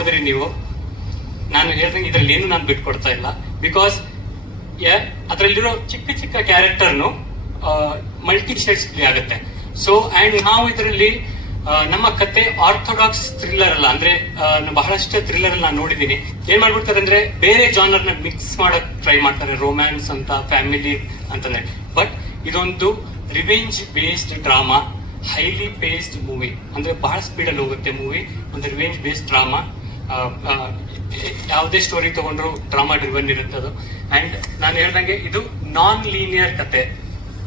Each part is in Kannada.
ನೋಡಿದ್ರಿ ನೀವು? ನಾನು ಹೇಳ್ದಂಗೆ ಇದ್ರಲ್ಲಿ ಏನು ನಾನು ಬಿಟ್ಕೊಡ್ತಾ ಇಲ್ಲ. ಬಿಕಾಸ್ ಅದರಲ್ಲಿರೋ ಚಿಕ್ಕ ಚಿಕ್ಕ ಕ್ಯಾರೆಕ್ಟರ್ನು ಮಲ್ಟಿ ಶೇಡ್ಸ್ ಆಗುತ್ತೆ. ಸೊ ಅಂಡ್ ನಾವು ಇದರಲ್ಲಿ ನಮ್ಮ ಕತೆ ಆರ್ಥೋಡಾಕ್ಸ್ ಥ್ರಿಲ್ಲರ್ ಅಲ್ಲ. ಅಂದ್ರೆ ಬಹಳಷ್ಟು ಥ್ರಿಲ್ಲರ್ ನಾನು ನೋಡಿದ್ದೀನಿ. ಏನ್ ಮಾಡ್ಬಿಡ್ತಾರೆ ಅಂದ್ರೆ ಬೇರೆ ಜಾನರ್ನ ಮಿಕ್ಸ್ ಮಾಡಕ್ ಟ್ರೈ ಮಾಡ್ತಾರೆ. ರೊಮ್ಯಾನ್ಸ್ ಅಂತ ಫ್ಯಾಮಿಲಿ ಅಂತಂದ್ರೆ. ಬಟ್ ಇದೊಂದು revenge based drama highly paced movie ಅಂದ್ರೆ ಬಹಳ ಸ್ಪೀಡ್ ಅಲ್ಲಿ ಹೋಗುತ್ತೆ ಮೂವಿ ಒಂದು ರಿವೆಂಜ್ ಬೇಸ್ಡ್ ಡ್ರಾಮಾ ಯಾವುದೇ ಸ್ಟೋರಿ ತಗೊಂಡ್ರು ಡ್ರಾಮಾ ಡ್ರಿವನ್ ಅದು. ಅಂಡ್ ನಾನು ಹೇಳ್ದಂಗೆ ಇದು ನಾನ್ ಲೀನಿಯರ್ ಕತೆ.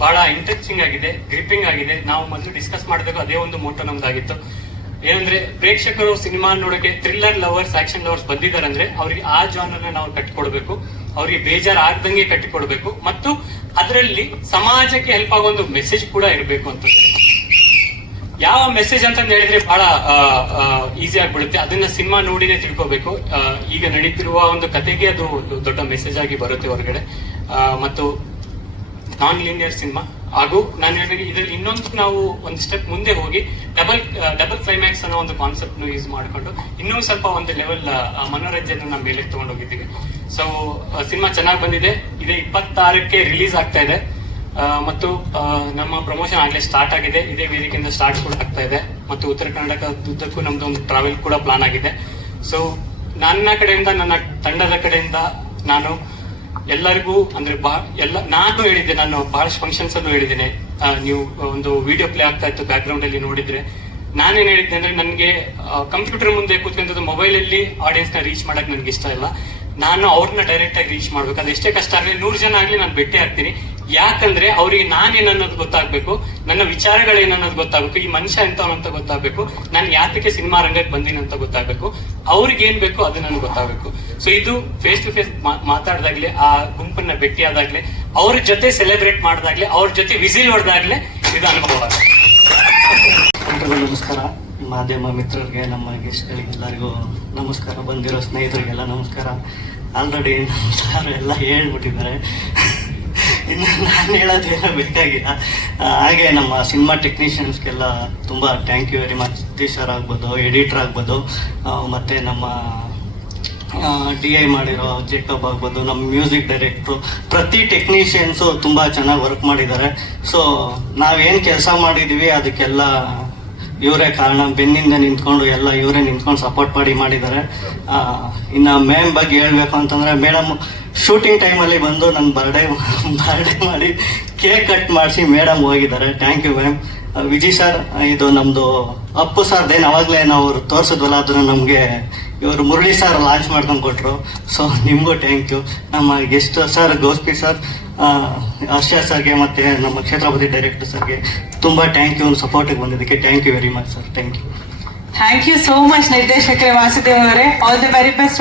ಬಹಳ ಇಂಟ್ರೆಸ್ಟಿಂಗ್ ಆಗಿದೆ ಗ್ರಿಪ್ಪಿಂಗ್ ಆಗಿದೆ. ನಾವು ಮೊದಲು ಡಿಸ್ಕಸ್ ಮಾಡಿದಾಗ ಅದೇ ಒಂದು ಮೋಟೋ ನಮ್ದಾಗಿತ್ತು. ಏನಂದ್ರೆ ಪ್ರೇಕ್ಷಕರು ಸಿನಿಮಾ ನೋಡೋಕೆ ಥ್ರಿಲ್ಲರ್ ಲವರ್ಸ್ ಆಕ್ಷನ್ ಲವರ್ಸ್ ಬಂದಿದ್ದಾರೆ ಅಂದ್ರೆ ಅವ್ರಿಗೆ ಆ ಜಾನರ್ನ ನಾವು ಕಟ್ಟಿಕೊಡ್ಬೇಕು. ಅವ್ರಿಗೆ ಬೇಜಾರ್ ಆಗ್ದಂಗೆ ಕಟ್ಟಿಕೊಡ್ಬೇಕು. ಮತ್ತು ಅದರಲ್ಲಿ ಸಮಾಜಕ್ಕೆ ಹೆಲ್ಪ್ ಆಗೋ ಒಂದು ಮೆಸೇಜ್ ಕೂಡ ಇರಬೇಕು ಅಂತ ಯಾವ ಮೆಸೇಜ್ ಅಂತ ಹೇಳಿದ್ರೆ ಬಹಳ ಈಸಿ ಆಗ್ಬಿಡುತ್ತೆ. ಅದನ್ನ ಸಿನಿಮಾ ನೋಡಿನೇ ತಿಳ್ಕೋಬೇಕು. ಈಗ ನಡೀತಿರುವ ಒಂದು ಕತೆಗೆ ಅದು ದೊಡ್ಡ ಮೆಸೇಜ್ ಆಗಿ ಬರುತ್ತೆ ಹೊರಗಡೆ. ಮತ್ತು ನಾನ್ ಲಿನಿಯರ್ ಸಿನಿಮಾ. ಹಾಗೂ ನಾನು ಹೇಳಿದ್ರೆ ಇದರಲ್ಲಿ ಇನ್ನೊಂದು ನಾವು ಒಂದು ಸ್ಟೆಪ್ ಮುಂದೆ ಹೋಗಿ ಡಬಲ್ ಡಬಲ್ ಕ್ಲೈಮ್ಯಾಕ್ಸ್ ಅನ್ನೋ ಒಂದು ಕಾನ್ಸೆಪ್ಟ್ ಯೂಸ್ ಮಾಡಿಕೊಂಡು, ಇನ್ನೂ ಸ್ವಲ್ಪ ಒಂದು ಲೆವೆಲ್ ಮನೋರಂಜನೆ ಮೇಲೆ ತಗೊಂಡೋಗಿದ್ದೀವಿ. ಸೊ ಸಿನಿಮಾ ಚೆನ್ನಾಗಿ ಬಂದಿದೆ. ಇದೇ ಇಪ್ಪತ್ತಾರಕ್ಕೆ ರಿಲೀಸ್ ಆಗ್ತಾ ಇದೆ. ಮತ್ತು ನಮ್ಮ ಪ್ರಮೋಷನ್ ಆಗ್ಲೇ ಸ್ಟಾರ್ಟ್ ಆಗಿದೆ. ಇದೇ ವೇದಿಕೆಯಿಂದ ಸ್ಟಾರ್ಟ್ ಕೂಡ ಆಗ್ತಾ ಇದೆ. ಮತ್ತು ಉತ್ತರ ಕರ್ನಾಟಕದುದ್ದಕ್ಕೂ ನಮ್ದು ಒಂದು ಟ್ರಾವೆಲ್ ಕೂಡ ಪ್ಲಾನ್ ಆಗಿದೆ. ಸೊ ನನ್ನ ಕಡೆಯಿಂದ, ನನ್ನ ತಂಡದ ಕಡೆಯಿಂದ ನಾನು ಎಲ್ಲರಿಗೂ, ಅಂದ್ರೆ ಎಲ್ಲ, ನಾನು ಹೇಳಿದ್ದೆ, ನಾನು ಬಹಳಷ್ಟು ಫಂಕ್ಷನ್ಸ್ ಅನ್ನು ಹೇಳಿದ್ದೇನೆ. ನೀವು ಒಂದು ವಿಡಿಯೋ ಪ್ಲೇ ಆಗ್ತಾ ಇತ್ತು ಬ್ಯಾಕ್ ಗ್ರೌಂಡ್ ಅಲ್ಲಿ ನೋಡಿದ್ರೆ. ನಾನೇನ್ ಹೇಳಿದ್ದೆ ಅಂದ್ರೆ ನನಗೆ ಕಂಪ್ಯೂಟರ್ ಮುಂದೆ ಕೂತ್ಕೊಂಡದ್ದು ಮೊಬೈಲ್ ಅಲ್ಲಿ ಆಡಿಯನ್ಸ್ನ ರೀಚ್ ಮಾಡಕ್ ನನ್ಗೆ ಇಷ್ಟ ಇಲ್ಲ. ನಾನು ಅವ್ರನ್ನ ಡೈರೆಕ್ಟ್ ಆಗಿ ರೀಚ್ ಮಾಡ್ಬೇಕು. ಅದು ಎಷ್ಟೇ ಕಷ್ಟ ಆಗಲಿ, ನೂರು ಜನ ಆಗ್ಲಿ ನಾನು ಭೇಟಿ ಆಗ್ತೀನಿ. ಯಾಕಂದ್ರೆ ಅವ್ರಿಗೆ ನಾನೇನನ್ನೋದು ಗೊತ್ತಾಗ್ಬೇಕು, ನನ್ನ ವಿಚಾರಗಳೇನನ್ನೋದು ಗೊತ್ತಾಗ್ಬೇಕು, ಈ ಮನುಷ್ಯ ಎಂತವನು ಅಂತ ಗೊತ್ತಾಗ್ಬೇಕು, ನಾನು ಯಾತಕ್ಕೆ ಸಿನಿಮಾ ರಂಗಕ್ಕೆ ಬಂದೀನಿ ಅಂತ ಗೊತ್ತಾಗ್ಬೇಕು, ಅವ್ರಿಗೆ ಏನ್ ಬೇಕು ಅದು ನನಗೆ ಗೊತ್ತಾಗ್ಬೇಕು. ಸೊ ಇದು ಫೇಸ್ ಟು ಫೇಸ್ ಮಾತಾಡ್ದಾಗ್ಲೆ, ಆ ಗುಂಪನ್ನ ಭೇಟಿಯಾದಾಗ್ಲೆ ಅವ್ರ ಜೊತೆ ಸೆಲೆಬ್ರೇಟ್ ಮಾಡ್ದಾಗ್ಲಿ, ಅವ್ರ ಜೊತೆ ವಿಸಿಲ್ ಹೊಡೆದಾಗ್ಲೆ ಇದು ಅನುಭವ. ನಮಸ್ಕಾರ. ಮಾಧ್ಯಮ ಮಿತ್ರರಿಗೆ, ನಮ್ಮ ಗೆಸ್ಟ್ಗಳಿಗೆ ಎಲ್ಲರಿಗೂ ನಮಸ್ಕಾರ. ಬಂದಿರೋ ಸ್ನೇಹಿತರಿಗೆಲ್ಲ ನಮಸ್ಕಾರ. ಆಲ್ರೆಡಿ ಎಲ್ಲ ಹೇಳ್ಬಿಟ್ಟಿದ್ದಾರೆ. ಇನ್ನು ನಾನು ಹೇಳೋದೇನೋ ಬೇಕಾಗಿಲ್ಲ. ಹಾಗೆ ನಮ್ಮ ಸಿನಿಮಾ ಟೆಕ್ನಿಷಿಯನ್ಸ್ಗೆಲ್ಲ ತುಂಬ thank you very much sir ಆಗ್ಬೋದು ಎಡಿಟರ್ ಆಗ್ಬೋದು ಮತ್ತೆ ನಮ್ಮ ಡಿ ಐ ಮಾಡಿರೋ ಜೇಕಬ್ ಆಗ್ಬೋದು, ನಮ್ಮ ಮ್ಯೂಸಿಕ್ ಡೈರೆಕ್ಟ್ರು ಪ್ರತಿ ಟೆಕ್ನಿಷಿಯನ್ಸು ತುಂಬ ಚೆನ್ನಾಗಿ ವರ್ಕ್ ಮಾಡಿದ್ದಾರೆ. ಸೊ ನಾವೇನು ಕೆಲಸ ಮಾಡಿದ್ದೀವಿ ಅದಕ್ಕೆಲ್ಲ ಇವರೇ ಕಾರಣ. ಬೆನ್ನಿಂದ ನಿಂತ್ಕೊಂಡು ಎಲ್ಲ ಇವರೇ ನಿಂತ್ಕೊಂಡು ಸಪೋರ್ಟ್ ಮಾಡಿ ಮಾಡಿದ್ದಾರೆ. ಇನ್ನು ಮೇಮ್ ಬಗ್ಗೆ ಹೇಳಬೇಕು ಅಂತಂದ್ರೆ ಮೇಡಮ್ ಶೂಟಿಂಗ್ ಟೈಮಲ್ಲಿ ಬಂದು ನನ್ನ ಬರ್ಡೇ ಬರ್ಡೇ ಮಾಡಿ ಕೇಕ್ ಕಟ್ ಮಾಡಿಸಿ ಮೇಡಮ್ ಹೋಗಿದ್ದಾರೆ. Thank you ma'am Viji sir ಇದು ನಮ್ಮದು ಅಪ್ಪು ಸರ್ ಸರ್ದೇನು ಅವಾಗಲೇ ನಾವು ತೋರಿಸಿದ್ವಲ್ಲ, ಅದನ್ನು ನಮಗೆ ಇವರು ಮುರಳಿ ಸರ್ ಲಾಂಚ್ ಮಾಡ್ಕೊಂಡು ಕೊಟ್ಟರು ಸೊ ನಿಮಗೂ ಥ್ಯಾಂಕ್ ಯು ನಮ್ಮ guest sir Gospi sir Harsha ಸರ್ಗೆ ಮತ್ತು ನಮ್ಮ ಕ್ಷೇತ್ರಪತಿ ಡೈರೆಕ್ಟರ್ ಸರ್ಗೆ ತುಂಬ ಥ್ಯಾಂಕ್ ಯು ಸಪೋರ್ಟಿಗೆ ಬಂದಿದ್ದಕ್ಕೆ thank you very much sir thank you thank you so much ನಿರ್ದೇಶಕರೇ, Vasudev ಅವರೇ. All the very best